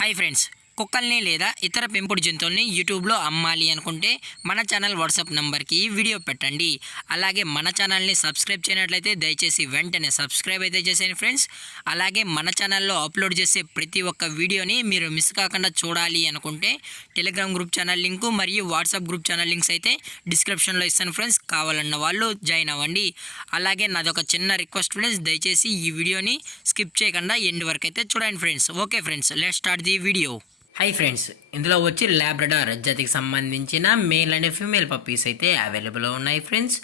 Hi friends, కుక్కల్ని లేదా ఇతర పెంపుడు జంతువుల్ని యూట్యూబ్లో అమ్మాలి అనుకుంటే మన ఛానల్ వాట్సాప్ నెంబర్కి వీడియో పెట్టండి. అలాగే మన ఛానల్ని సబ్స్క్రైబ్ చేయనట్లయితే దయచేసి వెంటనే సబ్స్క్రైబ్ అయితే చేసేయండి ఫ్రెండ్స్. అలాగే మన ఛానల్లో అప్లోడ్ చేసే ప్రతి ఒక్క వీడియోని మీరు మిస్ కాకుండా చూడాలి అనుకుంటే టెలిగ్రామ్ గ్రూప్ ఛానల్ లింకు మరియు వాట్సాప్ గ్రూప్ ఛానల్ లింక్స్ అయితే డిస్క్రిప్షన్లో ఇస్తాను ఫ్రెండ్స్. కావాలన్న వాళ్ళు జాయిన్ అవ్వండి. అలాగే నాదొక చిన్న రిక్వెస్ట్ ఫ్రెండ్స్, దయచేసి ఈ వీడియోని స్కిప్ చేయకుండా ఎండ్ వరకు అయితే చూడండి friends. Okay friends, let's start the video. Hi friends, ఇందులో వచ్చి లాబ్రడార్ జాతికి సంబంధించిన మేల్ అండ్ ఫీమేల్ పప్పీస్ అయితే అవైలబుల్ ఉన్నాయి ఫ్రెండ్స్.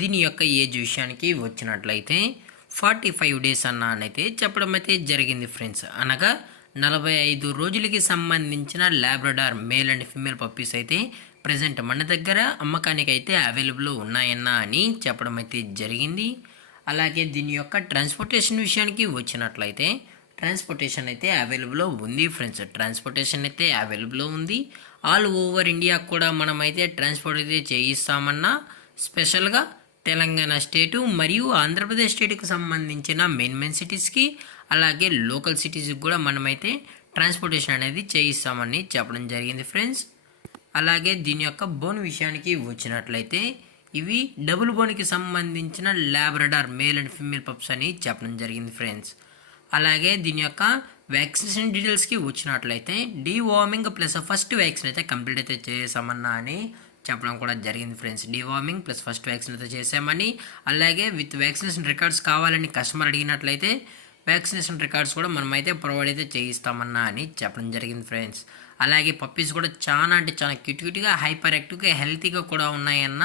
దీని యొక్క ఏజ్ విషయానికి వచ్చినట్లయితే 45 డేస్ అన్నైతే చెప్పడం అయితే జరిగింది ఫ్రెండ్స్. అనగా 45 రోజులకి సంబంధించిన Labrador male and female puppies అయితే ప్రజెంట్ మన దగ్గర అమ్మకానికి అయితే అవైలబుల్ ఉన్నాయన్నా అని చెప్పడం అయితే జరిగింది. అలాగే దీని యొక్క ట్రాన్స్పోర్టేషన్ విషయానికి వచ్చినట్లయితే ట్రాన్స్పోర్టేషన్ అయితే అవైలబుల్ ఉంది ఫ్రెండ్స్. ట్రాన్స్పోర్టేషన్ అయితే అవైలబుల్ ఉంది. ఆల్ ఓవర్ ఇండియా కూడా మనమైతే ట్రాన్స్పోర్ట్ అయితే చేయిస్తామన్నా స్పెషల్గా తెలంగాణ స్టేటు మరియు ఆంధ్రప్రదేశ్ స్టేట్కి సంబంధించిన మెయిన్ సిటీస్కి అలాగే లోకల్ సిటీస్కి కూడా మనమైతే ట్రాన్స్పోర్టేషన్ అనేది చేయిస్తామని చెప్పడం జరిగింది ఫ్రెండ్స్. అలాగే దీని యొక్క బోన్ విషయానికి వచ్చినట్లయితే ఇవి డబుల్ బోన్కి సంబంధించిన Labrador male and female pups అని చెప్పడం జరిగింది ఫ్రెండ్స్. అలాగే దీని యొక్క వ్యాక్సినేషన్ డీటెయిల్స్కి వచ్చినట్లయితే డీవార్మింగ్ ప్లస్ ఫస్ట్ వ్యాక్సిన్ అయితే కంప్లీట్ అయితే చేసామన్నా అని చెప్పడం కూడా జరిగింది friends. Deworming plus first vaccine అయితే చేసామని, అలాగే విత్ వ్యాక్సినేషన్ రికార్డ్స్ కావాలని కస్టమర్ అడిగినట్లయితే వ్యాక్సినేషన్ రికార్డ్స్ కూడా మనమైతే ప్రొవైడ్ అయితే చేయిస్తామన్నా అని చెప్పడం జరిగింది ఫ్రెండ్స్. అలాగే పప్పీస్ కూడా చాలా అంటే చాలా క్యూట్గా హైపర్ యాక్టివ్గా హెల్తీగా కూడా ఉన్నాయన్న.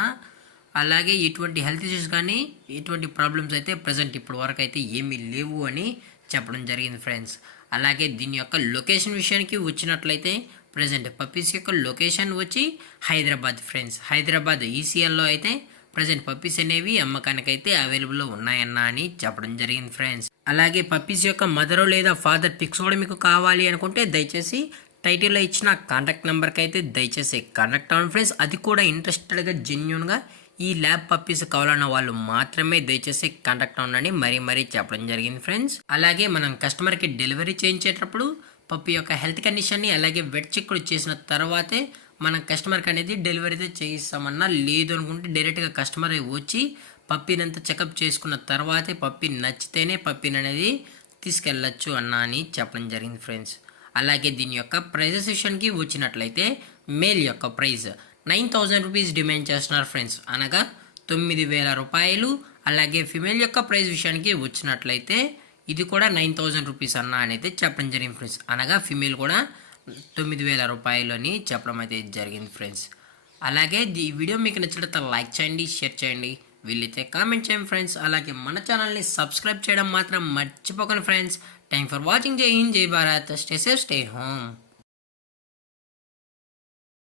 అలాగే ఎటువంటి హెల్త్ ఇష్యూస్ కానీ ఎటువంటి ప్రాబ్లమ్స్ అయితే ప్రజెంట్ ఇప్పుడు వరకు అయితే ఏమీ లేవు అని చెప్పడం జరిగింది ఫ్రెండ్స్. అలాగే దీని యొక్క లొకేషన్ విషయానికి వచ్చినట్లయితే ప్రజెంట్ పప్పీస్ యొక్క లొకేషన్ వచ్చి హైదరాబాద్ ఫ్రెండ్స్. హైదరాబాద్ ఈసీఎల్లో అయితే ప్రజెంట్ పప్పీస్ అనేవి అమ్మకానికి అయితే అవైలబుల్లో ఉన్నాయన్నా అని చెప్పడం జరిగింది ఫ్రెండ్స్. అలాగే పప్పీస్ యొక్క మదర్ లేదా ఫాదర్ పిక్స్ కూడా మీకు కావాలి అనుకుంటే దయచేసి టైటిల్లో ఇచ్చిన కాంటాక్ట్ నెంబర్కి అయితే దయచేసి కాంటాక్ట్ అవ్వండి ఫ్రెండ్స్. అది కూడా ఇంట్రెస్టెడ్గా జెన్యున్గా ఈ ల్యాబ్ పప్పీస్ కావాలన్న వాళ్ళు మాత్రమే దయచేసి కాంటాక్ట్ అవ్వండి మరీ చెప్పడం జరిగింది ఫ్రెండ్స్. అలాగే మనం కస్టమర్కి డెలివరీ చేయించేటప్పుడు పప్పి యొక్క హెల్త్ కండిషన్ని అలాగే వెట్ చెక్ చేసిన తర్వాతే మనం కస్టమర్కి అనేది డెలివరీ అయితే చేయిస్తామన్నా. లేదు అనుకుంటే డైరెక్ట్గా కస్టమర్ వచ్చి పప్పినంతా చెకప్ చేసుకున్న తర్వాతే పప్పి నచ్చితేనే పప్పిని అనేది తీసుకెళ్ళచ్చు అన్నా అని చెప్పడం జరిగింది ఫ్రెండ్స్. అలాగే దీని యొక్క ప్రైజెస్ విషయానికి వచ్చినట్లయితే మేల్ యొక్క ప్రైస్ 9,000 రూపీస్ డిమాండ్ చేస్తున్నారు ఫ్రెండ్స్, అనగా 9,000 రూపాయలు. అలాగే ఫిమేల్ యొక్క ప్రైస్ విషయానికి వచ్చినట్లయితే ఇది కూడా 9,000 రూపీస్ అన్న అని అయితే చెప్పడం జరిగింది ఫ్రెండ్స్. అనగా ఫిమేల్ కూడా 9,000 రూపాయలు అని చెప్పడం అయితే జరిగింది ఫ్రెండ్స్. అలాగే ఈ వీడియో మీకు నచ్చినట్లయితే లైక్ చేయండి, షేర్ చేయండి, వీళ్ళైతే కామెంట్ చేయండి ఫ్రెండ్స్. అలాగే మన ఛానల్ని సబ్స్క్రైబ్ చేయడం మాత్రం మర్చిపోకండి ఫ్రెండ్స్. Thank for watching. జై హింద్, జై Bharat, stay safe, stay home.